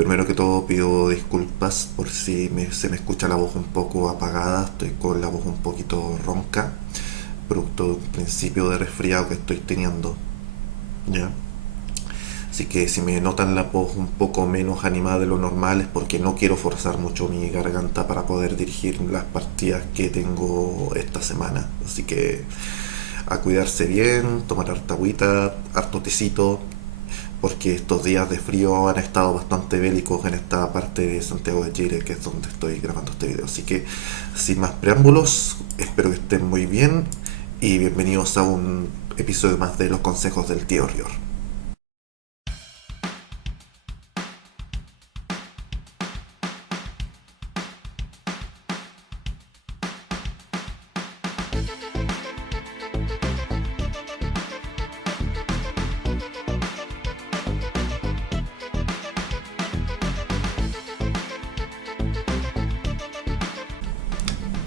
Primero que todo pido disculpas por si se me escucha la voz un poco apagada, estoy con la voz un poquito ronca, producto de un principio de resfriado que estoy teniendo, ¿ya? Así que si me notan la voz un poco menos animada de lo normal es porque no quiero forzar mucho mi garganta para poder dirigir las partidas que tengo esta semana. Así que a cuidarse bien, tomar harta agüita, harto tecito, porque estos días de frío han estado bastante bélicos en esta parte de Santiago de Chile, que es donde estoy grabando este video. Así que, sin más preámbulos, espero que estén muy bien y bienvenidos a un episodio más de Los Consejos del Tío Rior.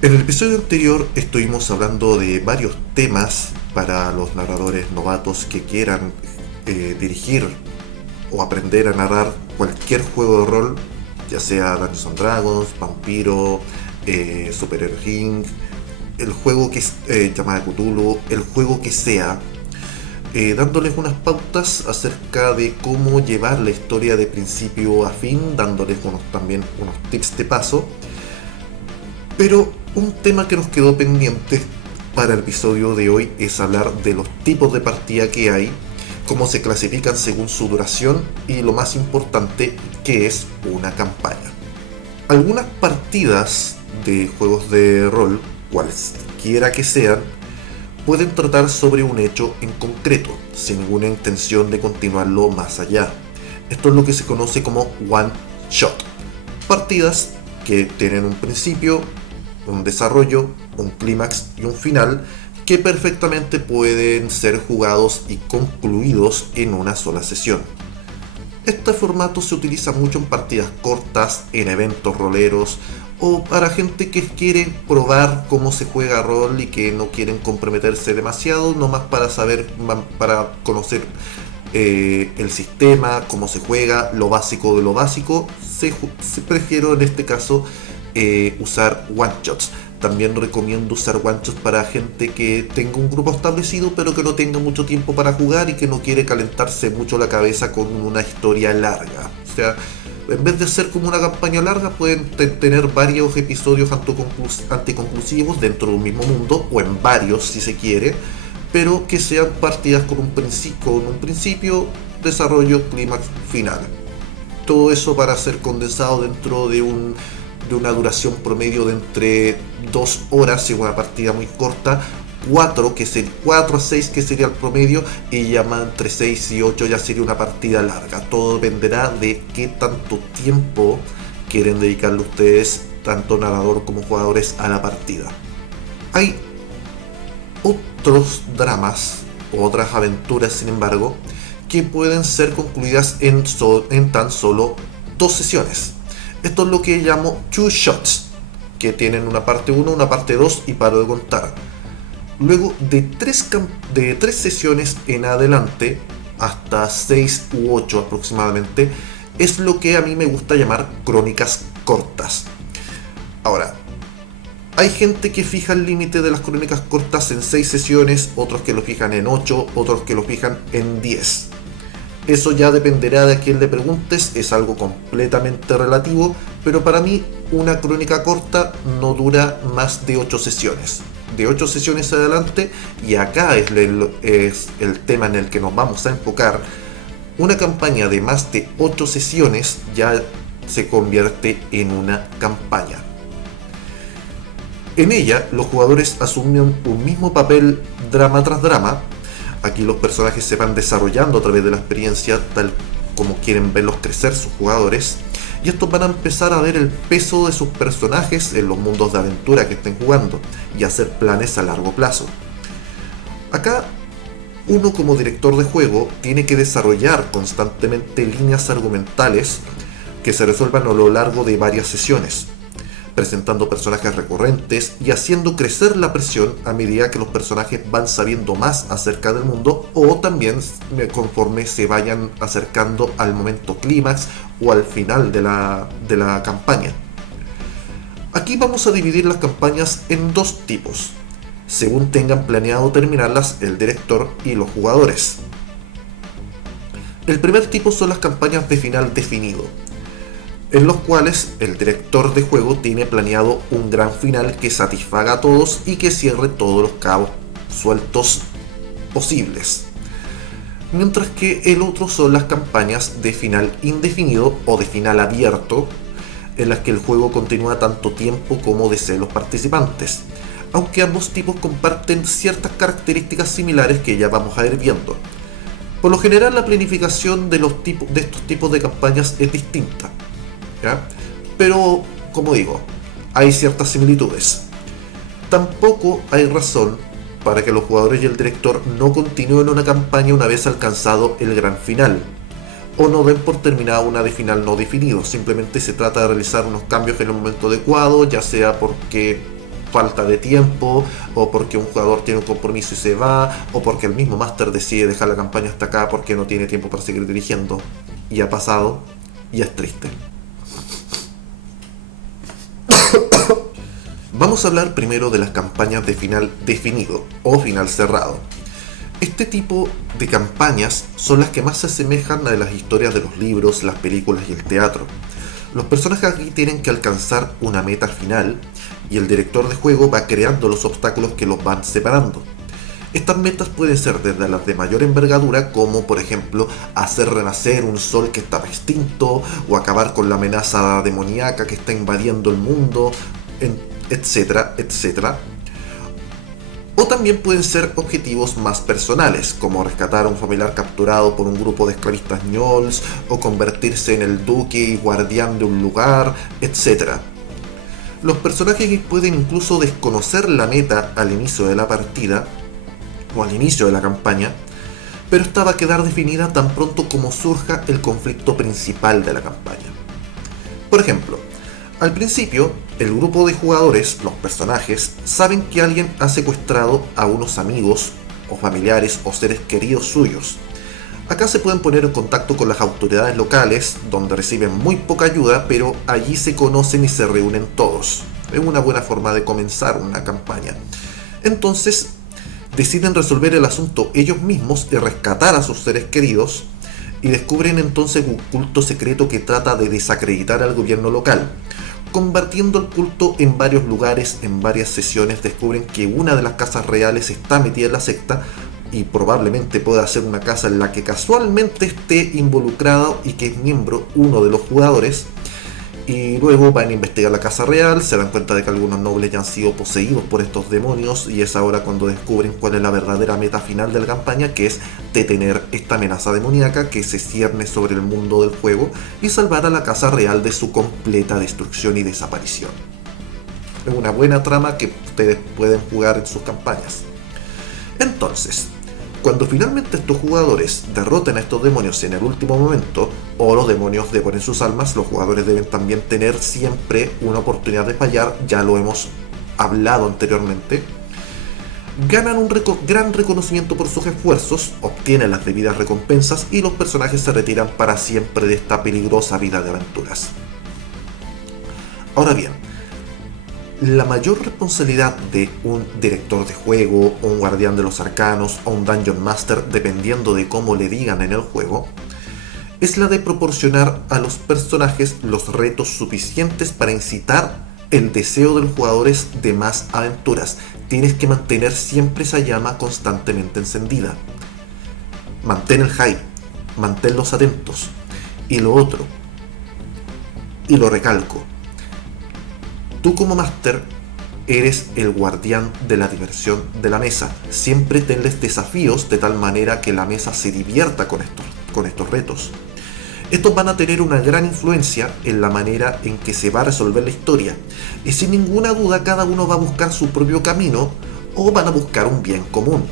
En el episodio anterior estuvimos hablando de varios temas para los narradores novatos que quieran dirigir o aprender a narrar cualquier juego de rol, ya sea Dungeons and Dragons, Vampiro, Super Hero Ring, el juego que es llamada Cthulhu, el juego que sea, dándoles unas pautas acerca de cómo llevar la historia de principio a fin, dándoles también unos tips de paso. Pero un tema que nos quedó pendiente para el episodio de hoy es hablar de los tipos de partida que hay, cómo se clasifican según su duración y lo más importante, que es una campaña. Algunas partidas de juegos de rol, cualesquiera que sean, pueden tratar sobre un hecho en concreto, sin ninguna intención de continuarlo más allá. Esto es lo que se conoce como one shot. Partidas que tienen un principio, un desarrollo, un clímax y un final que perfectamente pueden ser jugados y concluidos en una sola sesión. Este formato se utiliza mucho en partidas cortas, en eventos roleros o para gente que quiere probar cómo se juega rol y que no quieren comprometerse demasiado, nomás para saber, para conocer el sistema, cómo se juega, lo básico de lo básico. Prefiero en este caso usar one shots. También recomiendo usar one shots para gente que tenga un grupo establecido pero que no tenga mucho tiempo para jugar y que no quiere calentarse mucho la cabeza con una historia larga. O sea, en vez de ser como una campaña larga, pueden tener varios episodios anticonclusivos dentro de un mismo mundo, o en varios si se quiere, pero que sean partidas con un principio, desarrollo, clímax, final. Todo eso para ser condensado dentro de una duración promedio de entre 2 horas, si una partida muy corta, 4 a 6 que sería el promedio, y ya más entre 6 y 8 ya sería una partida larga. Todo dependerá de qué tanto tiempo quieren dedicarle ustedes, tanto narrador como jugadores, a la partida. Hay otros dramas o otras aventuras, sin embargo, que pueden ser concluidas en tan solo 2 sesiones. Esto es lo que llamo two shots, que tienen una parte 1, una parte 2 y paro de contar. Luego de 3 sesiones en adelante, hasta 6 u 8 aproximadamente, es lo que a mí me gusta llamar crónicas cortas. Ahora, hay gente que fija el límite de las crónicas cortas en 6 sesiones, otros que lo fijan en 8, otros que lo fijan en 10. Eso ya dependerá de a quién le preguntes, es algo completamente relativo, pero para mí una crónica corta no dura más de 8 sesiones. De 8 sesiones adelante, y acá es el tema en el que nos vamos a enfocar, una campaña de más de 8 sesiones ya se convierte en una campaña. En ella, los jugadores asumen un mismo papel drama tras drama. Aquí los personajes se van desarrollando a través de la experiencia, tal como quieren verlos crecer sus jugadores, y estos van a empezar a ver el peso de sus personajes en los mundos de aventura que estén jugando y hacer planes a largo plazo. Acá, uno como director de juego tiene que desarrollar constantemente líneas argumentales que se resuelvan a lo largo de varias sesiones. presentando personajes recurrentes y haciendo crecer la presión a medida que los personajes van sabiendo más acerca del mundo, o también conforme se vayan acercando al momento clímax o al final de la campaña. Aquí vamos a dividir las campañas en dos tipos, según tengan planeado terminarlas el director y los jugadores. El primer tipo son las campañas de final definido, en los cuales el director de juego tiene planeado un gran final que satisfaga a todos y que cierre todos los cabos sueltos posibles. Mientras que el otro son las campañas de final indefinido o de final abierto, en las que el juego continúa tanto tiempo como deseen los participantes, aunque ambos tipos comparten ciertas características similares que ya vamos a ir viendo. Por lo general, la planificación de estos tipos de campañas es distinta, ¿ya? Pero, como digo, hay ciertas similitudes. Tampoco hay razón para que los jugadores y el director no continúen una campaña una vez alcanzado el gran final, o no den por terminada una de final no definido. Simplemente se trata de realizar unos cambios en el momento adecuado, ya sea porque falta de tiempo, o porque un jugador tiene un compromiso y se va, o porque el mismo máster decide dejar la campaña hasta acá porque no tiene tiempo para seguir dirigiendo. Y ha pasado, y es triste. Vamos a hablar primero de las campañas de final definido o final cerrado. Este tipo de campañas son las que más se asemejan a las historias de los libros, las películas y el teatro. Los personajes aquí tienen que alcanzar una meta final y el director de juego va creando los obstáculos que los van separando. Estas metas pueden ser desde las de mayor envergadura, como por ejemplo hacer renacer un sol que estaba extinto, o acabar con la amenaza demoníaca que está invadiendo el mundo, etcétera, etcétera. O también pueden ser objetivos más personales, como rescatar a un familiar capturado por un grupo de esclavistas ñolls, o convertirse en el duque y guardián de un lugar, etc. Los personajes pueden incluso desconocer la meta al inicio de la partida, o al inicio de la campaña, pero esta va a quedar definida tan pronto como surja el conflicto principal de la campaña. Por ejemplo, al principio, el grupo de jugadores, los personajes, saben que alguien ha secuestrado a unos amigos, o familiares, o seres queridos suyos. Acá se pueden poner en contacto con las autoridades locales, donde reciben muy poca ayuda, pero allí se conocen y se reúnen todos. Es una buena forma de comenzar una campaña. Entonces, deciden resolver el asunto ellos mismos y rescatar a sus seres queridos, y descubren entonces un culto secreto que trata de desacreditar al gobierno local. Combatiendo el culto en varios lugares, en varias sesiones, descubren que una de las casas reales está metida en la secta, y probablemente pueda ser una casa en la que casualmente esté involucrado y que es miembro uno de los jugadores. Y luego van a investigar la casa real, se dan cuenta de que algunos nobles ya han sido poseídos por estos demonios, y es ahora cuando descubren cuál es la verdadera meta final de la campaña, que es detener esta amenaza demoníaca que se cierne sobre el mundo del juego y salvar a la casa real de su completa destrucción y desaparición. Es una buena trama que ustedes pueden jugar en sus campañas. Entonces, cuando finalmente estos jugadores derroten a estos demonios en el último momento, o los demonios devoren sus almas, los jugadores deben también tener siempre una oportunidad de fallar, ya lo hemos hablado anteriormente. Ganan un gran reconocimiento por sus esfuerzos, obtienen las debidas recompensas y los personajes se retiran para siempre de esta peligrosa vida de aventuras. Ahora bien, la mayor responsabilidad de un director de juego, o un guardián de los arcanos, o un dungeon master, dependiendo de cómo le digan en el juego, es la de proporcionar a los personajes los retos suficientes para incitar el deseo de los jugadores de más aventuras. Tienes que mantener siempre esa llama constantemente encendida. Mantén el hype, manténlos atentos. Y lo otro, y lo recalco, tú como máster eres el guardián de la diversión de la mesa. Siempre tenles desafíos de tal manera que la mesa se divierta con estos retos. Estos van a tener una gran influencia en la manera en que se va a resolver la historia. Y sin ninguna duda cada uno va a buscar su propio camino, o van a buscar un bien común.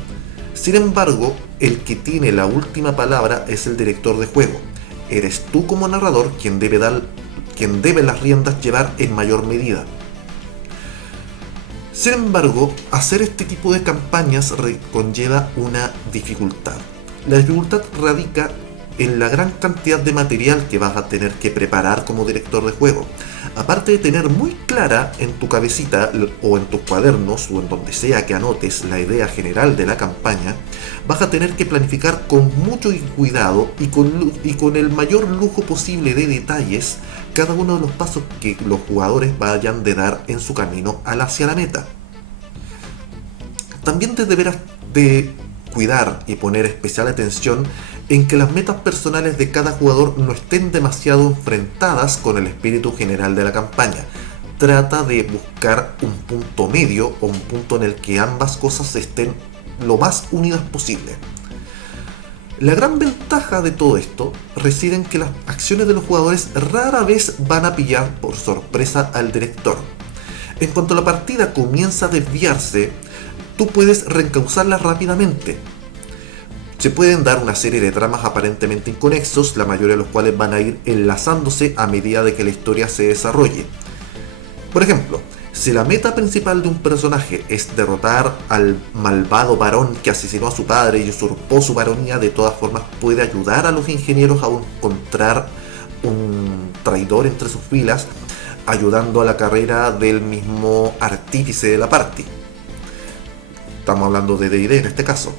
Sin embargo, el que tiene la última palabra es el director de juego. Eres tú como narrador quien debe las riendas llevar en mayor medida. Sin embargo, hacer este tipo de campañas conlleva una dificultad. La dificultad radica en la gran cantidad de material que vas a tener que preparar como director de juego. Aparte de tener muy clara en tu cabecita o en tus cuadernos o en donde sea que anotes la idea general de la campaña, vas a tener que planificar con mucho cuidado y con el mayor lujo posible de detalles cada uno de los pasos que los jugadores vayan de dar en su camino hacia la meta. También te deberás de cuidar y poner especial atención en que las metas personales de cada jugador no estén demasiado enfrentadas con el espíritu general de la campaña. Trata de buscar un punto medio o un punto en el que ambas cosas estén lo más unidas posible. La gran ventaja de todo esto reside en que las acciones de los jugadores rara vez van a pillar por sorpresa al director. En cuanto la partida comienza a desviarse, tú puedes reencauzarla rápidamente. Se pueden dar una serie de tramas aparentemente inconexos, la mayoría de los cuales van a ir enlazándose a medida de que la historia se desarrolle. Por ejemplo, si la meta principal de un personaje es derrotar al malvado varón que asesinó a su padre y usurpó su baronía, de todas formas puede ayudar a los ingenieros a encontrar un traidor entre sus filas, ayudando a la carrera del mismo artífice de la party. Estamos hablando de D&D en este caso.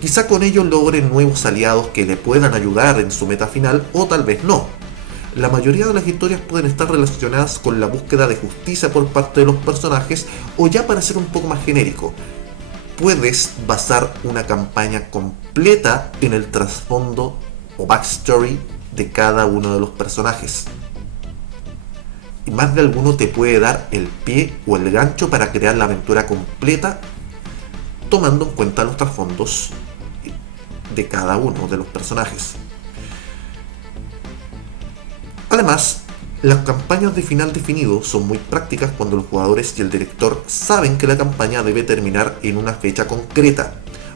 Quizá con ello logre nuevos aliados que le puedan ayudar en su meta final, o tal vez no. La mayoría de las historias pueden estar relacionadas con la búsqueda de justicia por parte de los personajes, o ya para ser un poco más genérico, puedes basar una campaña completa en el trasfondo o backstory de cada uno de los personajes. Y más de alguno te puede dar el pie o el gancho para crear la aventura completa, tomando en cuenta los trasfondos de cada uno de los personajes. Además, las campañas de final definido son muy prácticas cuando los jugadores y el director saben que la campaña debe terminar en una fecha concreta.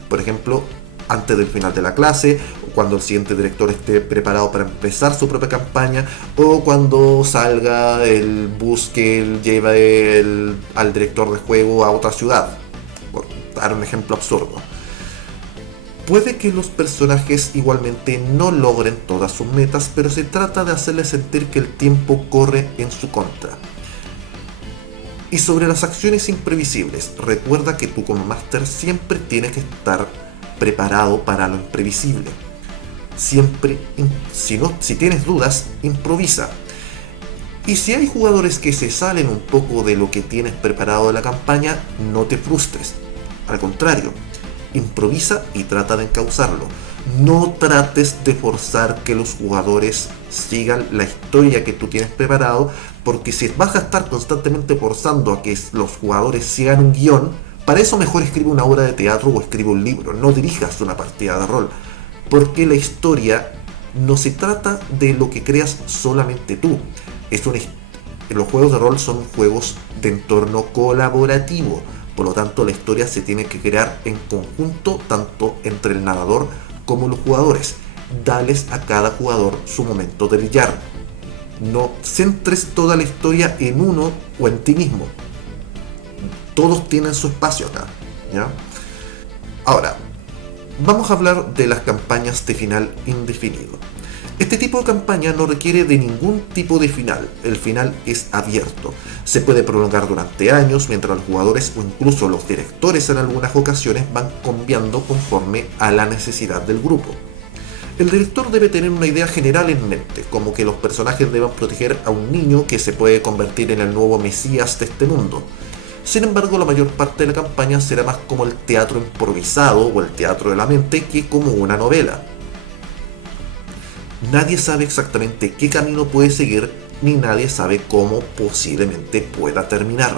Por ejemplo, antes del final de la clase, o cuando el siguiente director esté preparado para empezar su propia campaña, o cuando salga el bus que lleva al director de juego a otra ciudad, por dar un ejemplo absurdo. Puede que los personajes igualmente no logren todas sus metas, pero se trata de hacerles sentir que el tiempo corre en su contra. Y sobre las acciones imprevisibles, recuerda que tú como máster siempre tienes que estar preparado para lo imprevisible. Siempre, si tienes dudas, improvisa. Y si hay jugadores que se salen un poco de lo que tienes preparado de la campaña, no te frustres. Al contrario, improvisa y trata de encauzarlo. No trates de forzar que los jugadores sigan la historia que tú tienes preparado, porque si vas a estar constantemente forzando a que los jugadores sigan un guión, para eso mejor escribe una obra de teatro o escribe un libro. No dirijas una partida de rol, porque la historia no se trata de lo que creas solamente tú. Los juegos de rol son juegos de entorno colaborativo. Por lo tanto, la historia se tiene que crear en conjunto, tanto entre el narrador como los jugadores. Dales a cada jugador su momento de brillar. No centres toda la historia en uno o en ti mismo. Todos tienen su espacio acá, ¿ya? Ahora, vamos a hablar de las campañas de final indefinido. Este tipo de campaña no requiere de ningún tipo de final. El final es abierto. Se puede prolongar durante años, mientras los jugadores o incluso los directores en algunas ocasiones van cambiando conforme a la necesidad del grupo. El director debe tener una idea general en mente, como que los personajes deban proteger a un niño que se puede convertir en el nuevo mesías de este mundo. Sin embargo, la mayor parte de la campaña será más como el teatro improvisado o el teatro de la mente que como una novela. Nadie sabe exactamente qué camino puede seguir, ni nadie sabe cómo posiblemente pueda terminar.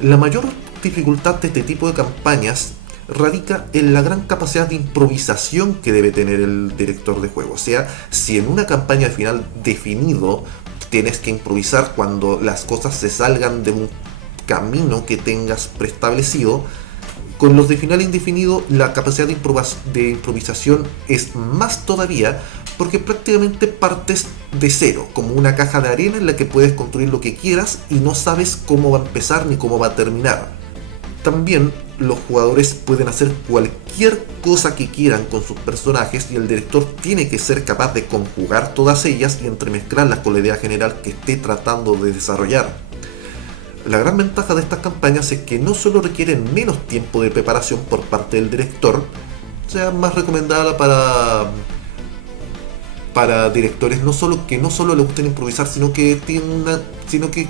La mayor dificultad de este tipo de campañas radica en la gran capacidad de improvisación que debe tener el director de juego. O sea, si en una campaña de final definido tienes que improvisar cuando las cosas se salgan de un camino que tengas preestablecido, con los de final indefinido la capacidad de improvisación es más todavía, porque prácticamente partes de cero, como una caja de arena en la que puedes construir lo que quieras y no sabes cómo va a empezar ni cómo va a terminar. También los jugadores pueden hacer cualquier cosa que quieran con sus personajes y el director tiene que ser capaz de conjugar todas ellas y entremezclarlas con la idea general que esté tratando de desarrollar. La gran ventaja de estas campañas es que no solo requieren menos tiempo de preparación por parte del director, sea más recomendada para directores que no solo les gusten improvisar, sino que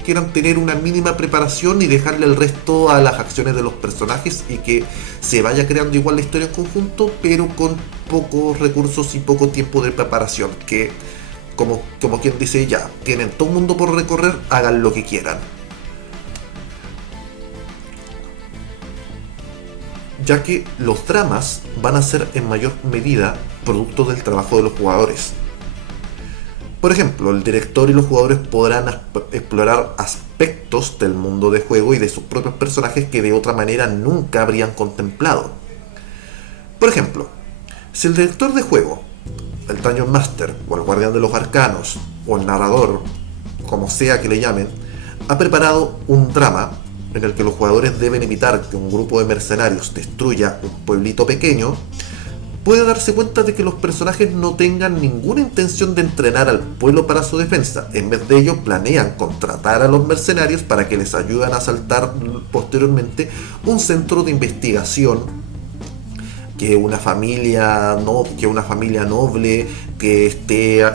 quieran tener una mínima preparación y dejarle el resto a las acciones de los personajes y que se vaya creando igual la historia en conjunto, pero con pocos recursos y poco tiempo de preparación, que como quien dice, ya, tienen todo el mundo por recorrer, hagan lo que quieran. Ya que los dramas van a ser en mayor medida producto del trabajo de los jugadores. Por ejemplo, el director y los jugadores podrán explorar aspectos del mundo de juego y de sus propios personajes que de otra manera nunca habrían contemplado. Por ejemplo, si el director de juego, el Dungeon Master, o el Guardián de los Arcanos, o el narrador, como sea que le llamen, ha preparado un drama en el que los jugadores deben evitar que un grupo de mercenarios destruya un pueblito pequeño, puede darse cuenta de que los personajes no tengan ninguna intención de entrenar al pueblo para su defensa. En vez de ello, planean contratar a los mercenarios para que les ayuden a asaltar posteriormente un centro de investigación que una familia noble que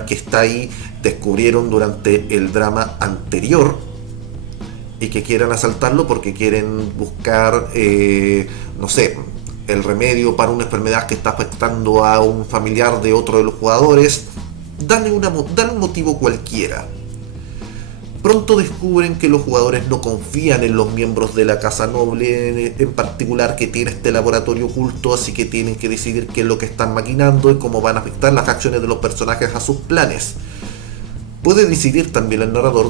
está ahí descubrieron durante el drama anterior y que quieran asaltarlo porque quieren buscar, no sé, el remedio para una enfermedad que está afectando a un familiar de otro de los jugadores. Dale un motivo cualquiera. Pronto descubren que los jugadores no confían en los miembros de la casa noble en particular que tiene este laboratorio oculto, así que tienen que decidir qué es lo que están maquinando y cómo van a afectar las acciones de los personajes a sus planes. Puede decidir también el narrador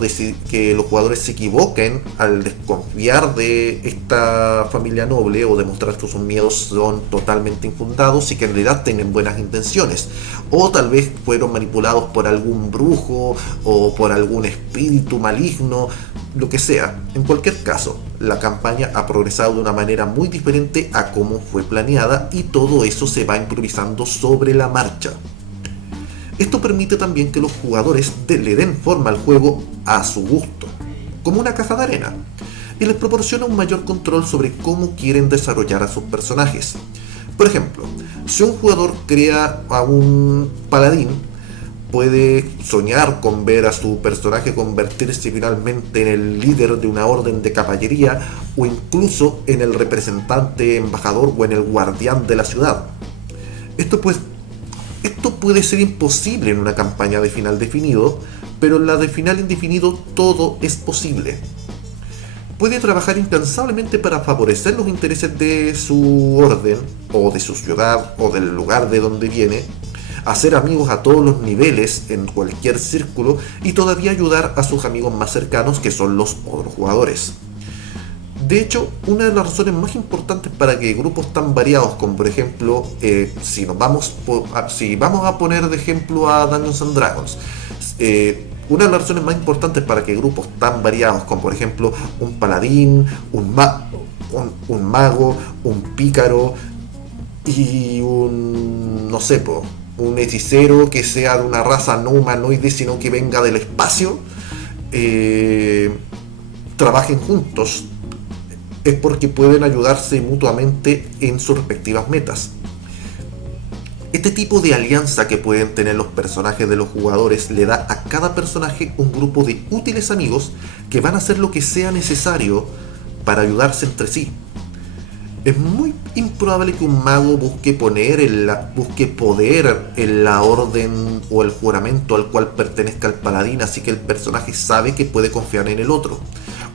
que los jugadores se equivoquen al desconfiar de esta familia noble o demostrar que sus miedos son totalmente infundados y que en realidad tienen buenas intenciones. O tal vez fueron manipulados por algún brujo o por algún espíritu maligno, lo que sea. En cualquier caso, la campaña ha progresado de una manera muy diferente a cómo fue planeada y todo eso se va improvisando sobre la marcha. Esto permite también que los jugadores le den forma al juego a su gusto, como una caja de arena, y les proporciona un mayor control sobre cómo quieren desarrollar a sus personajes. Por ejemplo, si un jugador crea a un paladín, puede soñar con ver a su personaje convertirse finalmente en el líder de una orden de caballería o incluso en el representante embajador o en el guardián de la ciudad. Esto puede ser imposible en una campaña de final definido, pero en la de final indefinido todo es posible. Puede trabajar incansablemente para favorecer los intereses de su orden, o de su ciudad, o del lugar de donde viene, hacer amigos a todos los niveles en cualquier círculo y todavía ayudar a sus amigos más cercanos que son los otros jugadores. De hecho, una de las razones más importantes para que grupos tan variados como por ejemplo, si vamos a poner de ejemplo a Dungeons and Dragons, una de las razones más importantes para que grupos tan variados como por ejemplo un paladín, un mago, un pícaro y un hechicero que sea de una raza no humanoide sino que venga del espacio, trabajen juntos, es porque pueden ayudarse mutuamente en sus respectivas metas. Este tipo de alianza que pueden tener los personajes de los jugadores le da a cada personaje un grupo de útiles amigos que van a hacer lo que sea necesario para ayudarse entre sí. Es muy improbable que un mago busque poder en la orden o el juramento al cual pertenezca el paladín, así que el personaje sabe que puede confiar en el otro.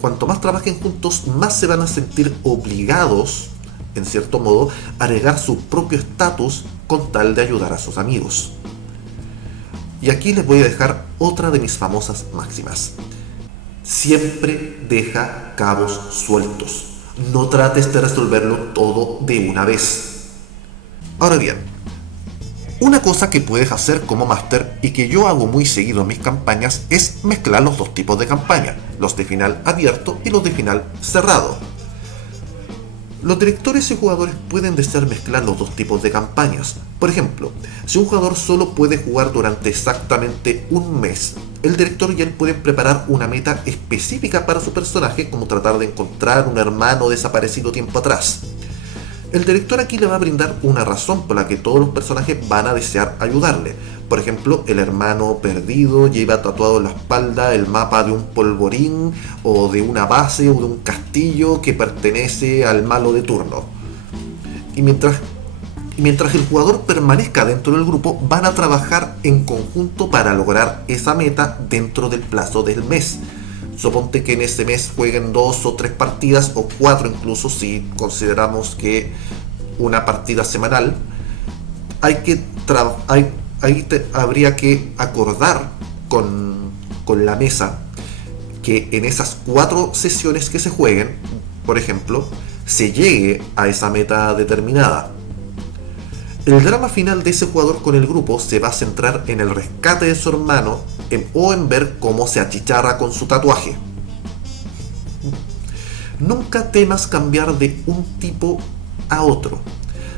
Cuanto más trabajen juntos, más se van a sentir obligados, en cierto modo, a arriesgar su propio estatus con tal de ayudar a sus amigos. Y aquí les voy a dejar otra de mis famosas máximas. Siempre deja cabos sueltos. No trates de resolverlo todo de una vez. Ahora bien, una cosa que puedes hacer como máster y que yo hago muy seguido en mis campañas es mezclar los dos tipos de campaña, los de final abierto y los de final cerrado. Los directores y jugadores pueden desear mezclar los dos tipos de campañas. Por ejemplo, si un jugador solo puede jugar durante exactamente un mes, el director y él pueden preparar una meta específica para su personaje, como tratar de encontrar un hermano desaparecido tiempo atrás. El director aquí le va a brindar una razón por la que todos los personajes van a desear ayudarle. Por ejemplo, el hermano perdido lleva tatuado en la espalda el mapa de un polvorín o de una base o de un castillo que pertenece al malo de turno. Y mientras el jugador permanezca dentro del grupo, van a trabajar en conjunto para lograr esa meta dentro del plazo del mes. Suponte que en ese mes jueguen 2 o 3 partidas o 4 incluso, si consideramos que una partida semanal. Habría que acordar con la mesa que en esas 4 sesiones que se jueguen, por ejemplo, se llegue a esa meta determinada. El drama final de ese jugador con el grupo se va a centrar en el rescate de su hermano o en ver cómo se achicharra con su tatuaje. Nunca temas cambiar de un tipo a otro.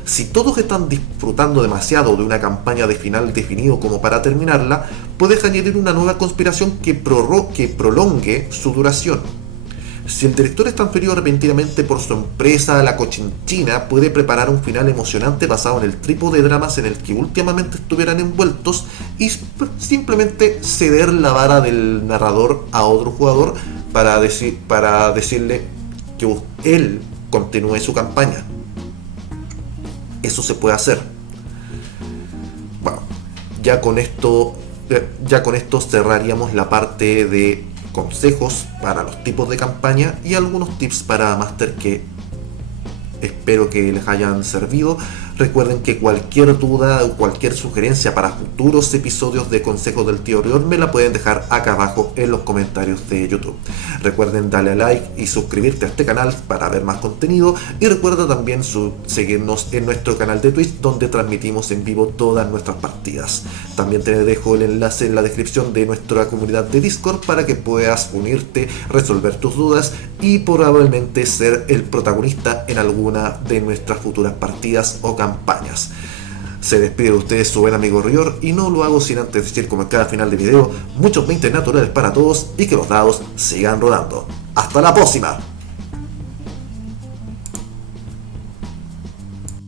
Si todos están disfrutando demasiado de una campaña de final definido como para terminarla, puedes añadir una nueva conspiración que prolongue su duración. Si el director es transferido repentinamente por su empresa a la Cochinchina, puede preparar un final emocionante basado en el tipo de dramas en el que últimamente estuvieran envueltos y simplemente ceder la vara del narrador a otro jugador para decirle que él continúe su campaña. Eso se puede hacer. Bueno, ya con esto cerraríamos la parte de consejos para los tipos de campaña y algunos tips para Master que espero que les hayan servido. Recuerden que cualquier duda o cualquier sugerencia para futuros episodios de Consejos del Tío Rior me la pueden dejar acá abajo en los comentarios de YouTube. Recuerden darle a like y suscribirte a este canal para ver más contenido, y recuerda también seguirnos en nuestro canal de Twitch, donde transmitimos en vivo todas nuestras partidas. También te dejo el enlace en la descripción de nuestra comunidad de Discord para que puedas unirte, resolver tus dudas y probablemente ser el protagonista en alguna de nuestras futuras partidas o campañas. Se despide de ustedes su buen amigo Rior, y no lo hago sin antes decir, como en cada final de video, muchos 20 naturales para todos y que los dados sigan rodando. ¡Hasta la próxima!